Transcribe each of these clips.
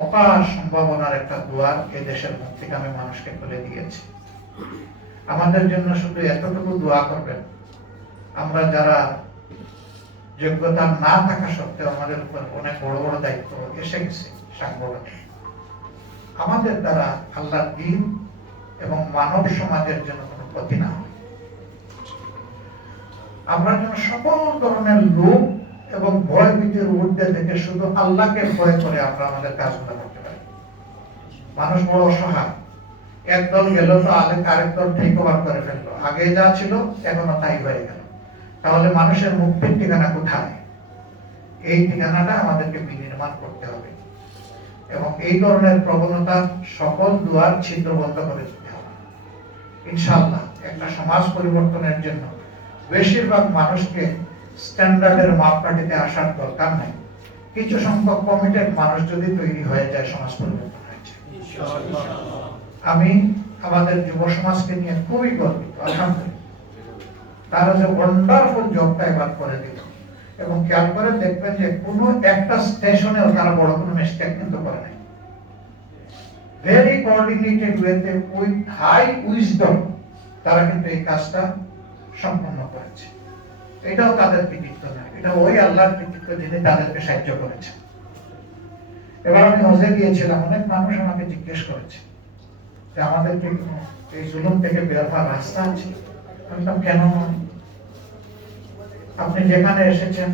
অপার সম্ভাবনার একটা দুয়ার এ দেশের মুক্তিকামী মানুষকে খুলে দিয়েছে। আমাদের জন্য শুধু এতটুকু দোয়া করবেন, আমরা যারা যোগ্যতা না থাকা সত্ত্বেও আমাদের উপর অনেক বড় বড় দায়িত্ব এসে গেছে সাংগঠনিক আমাদের দ্বারা আল্লাহ দিন এবং মানব সমাজের জন্য কোনো ক্ষতি না হয়। আমরা যেন সকল ধরনের লোক এবং ভয় ভীতির ঊর্ধ্বে থেকে শুধু আল্লাহকে ভয় করে আমরা আমাদের কাজগুলো করতে পারি। মানুষ বড় অসহায়। একদল গেল তো আরেক আরেক দল টেক ওভার করে ফেলল। আগে যা ছিল, এখনও তাই হয়ে গেল। তাহলে মানুষের মুক্তির ঠিকানা কোথায়? এই ঠিকানাটা আমাদেরকে বিনির্মাণ করতে হবে। এবং এই ধরনের প্রবণতা সকল দুয়ার ছিদ্র বন্ধ করে দিতে হবে। ইনশাআল্লাহ, একটা সমাজ পরিবর্তনের জন্য বেশিরভাগ মানুষকে স্ট্যান্ডার্ডের মাপকাঠিতে আসার দরকার নেই। কিছু সংখ্যক কমিটেড মানুষ যদি তৈরি হয়ে যায়, সমাজ পরিবর্তন হয়েছে আমি আমাদের যুব সমাজকে নিয়ে খুবই গর্বিত আলহামদুলিল্লাহ তারা যে ওয়ান্ডারফুল জবটা এবার করে দিল। এবং খেয়াল করে দেখবেন যে কোনো একটা স্টেশনেও তারা বড় কোনো মিস্টেক কিন্তু করে নাই। ভেরি কোঅর্ডিনেটেড ওয়েতে উইথ হাই উইজডম তারা কিন্তু এই কাজটা সম্পন্ন করেছে। এটাও তাদের কৃতিত্ব না এটা ওই আল্লাহর কৃতিত্ব যিনি তাদেরকে সাহায্য করেছেন। এবার আমি হজে গিয়েছিলাম, অনেক মানুষ আমাকে জিজ্ঞেস করেছে যে আমাদের এই জুলুম থেকে বের হওয়ার রাস্তা আছে? আমি কেন আপনি যেখানে এসেছেন,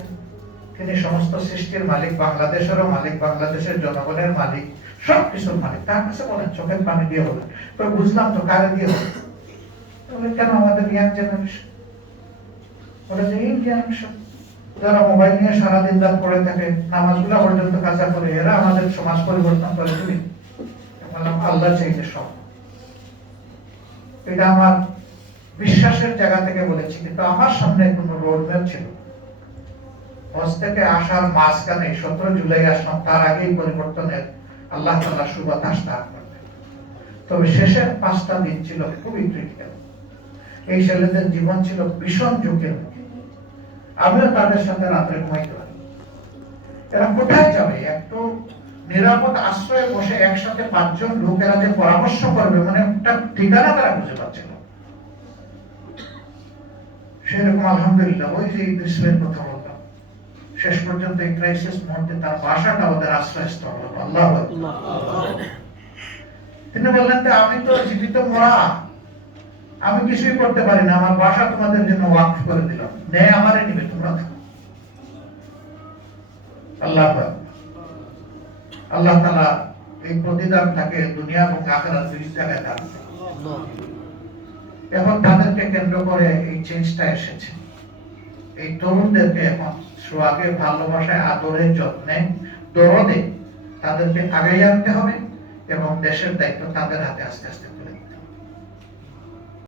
তিনি সমস্ত সৃষ্টির মালিক, বাংলাদেশেরও মালিক, বাংলাদেশের জনগণের মালিক সব কিছুর মালিক। তার কাছে বলেন চোখের পানি দিয়ে বলেন তো বুঝলাম তো কারে দিয়ে বলেন কেন আমাদের ইয়াং জেনারেশন যারা মোবাইল নিয়ে সারাদিন রাত পড়ে থাকে, নামাজগুলা পর্যন্ত কাজা করে, এরা আমাদের সমাজ পরিবর্তন করে তুমি। আল্লাহ চাইলে সব। এটা আমার বিশ্বাসের জায়গা থেকে বলেছি, কিন্তু আমার সামনে কোনো রোড ম্যাপ ছিল। হজ থেকে আসার মাঝখানে সতেরো জুলাই আসলাম, তার আগেই পরিবর্তনের আল্লাহ তাল্লাহ সুবাতাস দান তবে শেষের পাঁচটা দিন ছিল খুবই ক্রিটিক্যাল এই ছেলেদের জীবন ছিল ভীষণ ঝুঁকির আমিও তাদের সাথে রাত্রে ঘুমাইতে পারি। এরা কোথায় যাবে? একটু নিরাপদ আশ্রয়ে বসে একসাথে পাঁচজন লোকেরা যে পরামর্শ করবে মানে একটা ঠিকানা তারা খুঁজে পাচ্ছে না। সেরকম আলহামদুলিল্লাহ ওই যে কথা বললাম। শেষ পর্যন্ত এই ক্রাইসিস মুহূর্তে তার বাসাটা ওদের আশ্রয়স্থল হলো আল্লাহ তিনি বললেন যে আমি তো জীবিত মরা আমি কিছুই করতে পারি না, আমার বাসা তোমাদের জন্য ওয়াকফ করে দিলাম। ন্যায় আমারে নিবে তোমরা আল্লাহ আল্লাহ তালা এই প্রতিদান থাকে দুনিয়া এবং আখেরাত দুই জায়গায় করে। এখন তাদেরকে কেন্দ্র করে এই চেঞ্জটা এসেছে। এই তরুণদেরকে এখন সোয়াগে ভালোবাসায় আদরে যত্নে, দরদে তাদেরকে আগাই আনতে হবে এবং দেশের দায়িত্ব তাদের হাতে আস্তে আস্তে